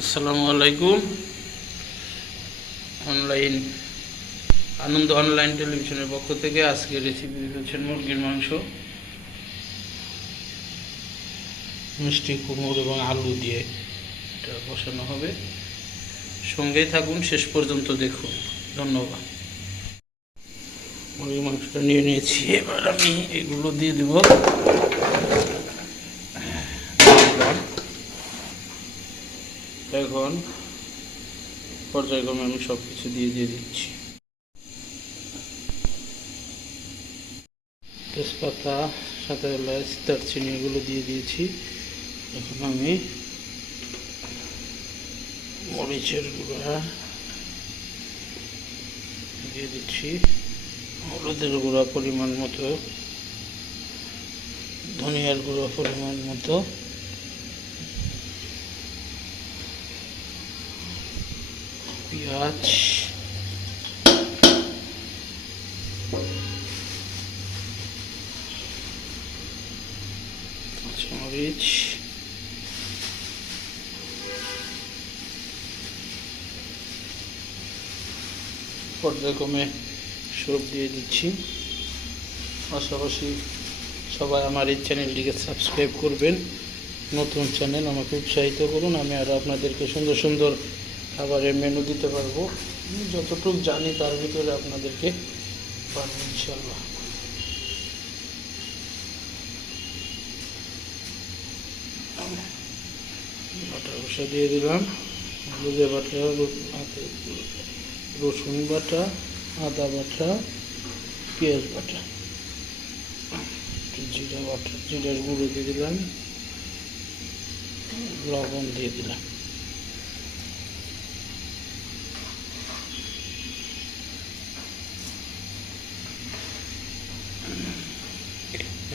আসসালামু আলাইকুম। অনলাইন আনন্দ অনলাইন টেলিভিশনের পক্ষ থেকে আজকে রেসিপি হচ্ছেন মুরগির মাংস, মিষ্টি কুমড়ো এবং আলু দিয়ে এটা বসানো হবে। সঙ্গেই থাকুন, শেষ পর্যন্ত দেখুন। ধন্যবাদ। মুরগির মাংসটা নিয়ে নিয়েছি, এবার আমি এগুলো দিয়ে দেব। এখন পর্যায়ক্রমে আমি সব কিছু দিয়ে দিচ্ছি। তেজপাতা, সাদা এলাচ, দারচিনি এগুলো দিয়ে দিয়েছি। এখন আমি মরিচের গুঁড়া দিয়ে দিচ্ছি, হলুদের গুঁড়া পরিমাণ মতো, ধনিয়ার গুঁড়া পরিমাণ মতো, পেঁয়াজ, কাঁচামরিচ, পর্যায়ক্রমে সব দিয়ে দিচ্ছি। পাশাপাশি সবাই আমার এই চ্যানেলটিকে সাবস্ক্রাইব করবেন। নতুন চ্যানেল, আমাকে উৎসাহিত করুন। আমি আরও আপনাদেরকে সুন্দর সুন্দর খাবারের মেনু দিতে পারবো। আমি যতটুকু জানি তার ভিতরে আপনাদেরকে পারবো ইনশাল্লাহ। বাটা কষা দিয়ে দিলাম, হলুদে বাটা, রসুন বাটা, আদা বাটা, পেঁয়াজ বাটা, জিরা বাটা, জিরার গুঁড়ো দিয়ে দিলাম, লবণ দিয়ে দিলাম।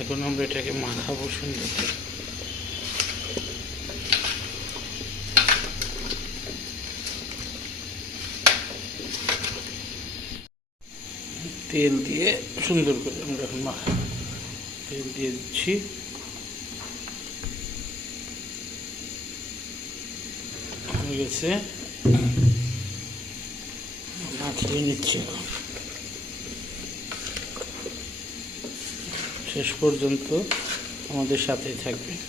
এখন আমরা এটাকে মাখাবো সুন্দর করে। তেল দিয়ে সুন্দর করে আমরা এখন মাখাবো। তেল দিয়ে দিচ্ছি, হয়ে গেছে, মাখিয়ে নিচ্ছি। শেষ পর্যন্ত আমাদের সাথেই থাকবেন।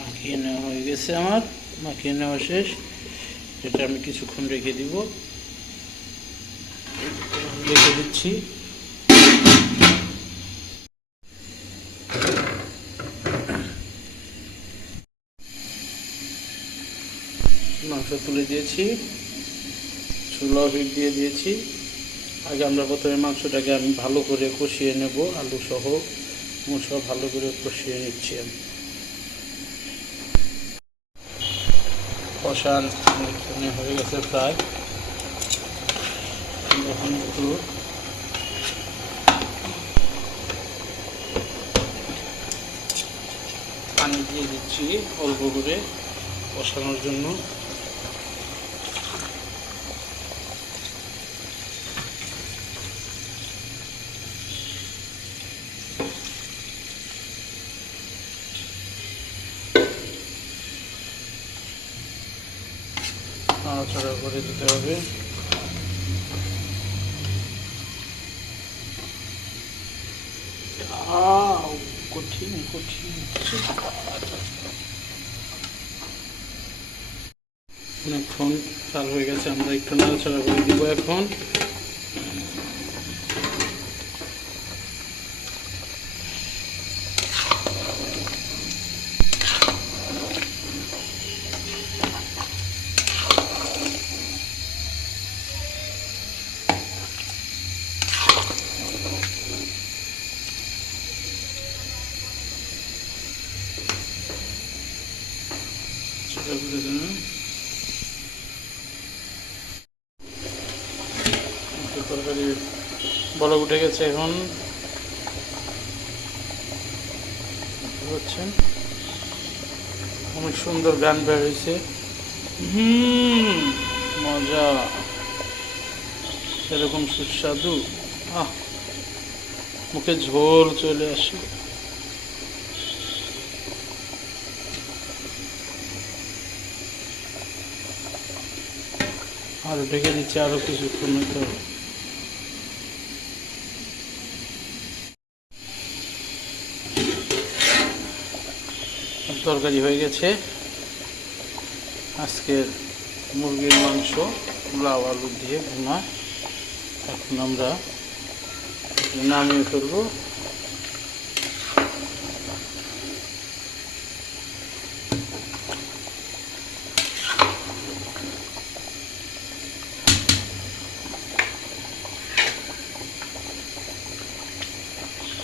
মাখিয়ে নেওয়া হয়ে গেছে আমার, মাখিয়ে নেওয়া শেষ। এটা আমি কিছুক্ষণ রেখে দিব, রেখে দিচ্ছি। মাংস তুলে দিয়েছি, চুলা হিট দিয়ে দিয়েছি। আগে আমরা প্রথমে মাংসটাকে আমি ভালো করে কষিয়ে নেব, আলু সহ মশলা ভালো করে কষিয়ে নিচ্ছি। আমি কষান হয়ে গেছে প্রায়। এখন একটু পানি দিয়ে দিচ্ছি অল্প করে কষানোর জন্য। নাড়াচাড়া করে দিতে হবে। কঠিন কঠিন, অনেকক্ষণ চাল হয়ে গেছে, আমরা একটু নাড়াচাড়া করে দিব। এখন তরকারি বলক উঠে গেছে। এখন হচ্ছেন অনেক সুন্দর গান বের হয়েছে। মজা, এরকম সুস্বাদু, মুখে ঝোল চলে আসে। আরও ঢেকে দিচ্ছি, আরও কিছুক্ষণ হতে হবে। তরকারি হয়ে গেছে। আজকের মুরগির মাংস লাউ আলু দিয়ে ভুনা। এখন আমরা নামিয়ে ফেলবো।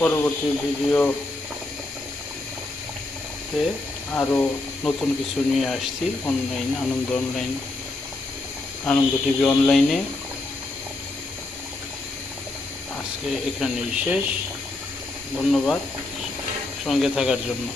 পরবর্তী ভিডিওতে আরও নতুন কিছু নিয়ে আসছি। আনন্দ টিভি অনলাইনে। আজকে এখানেই শেষ। ধন্যবাদ সঙ্গে থাকার জন্য।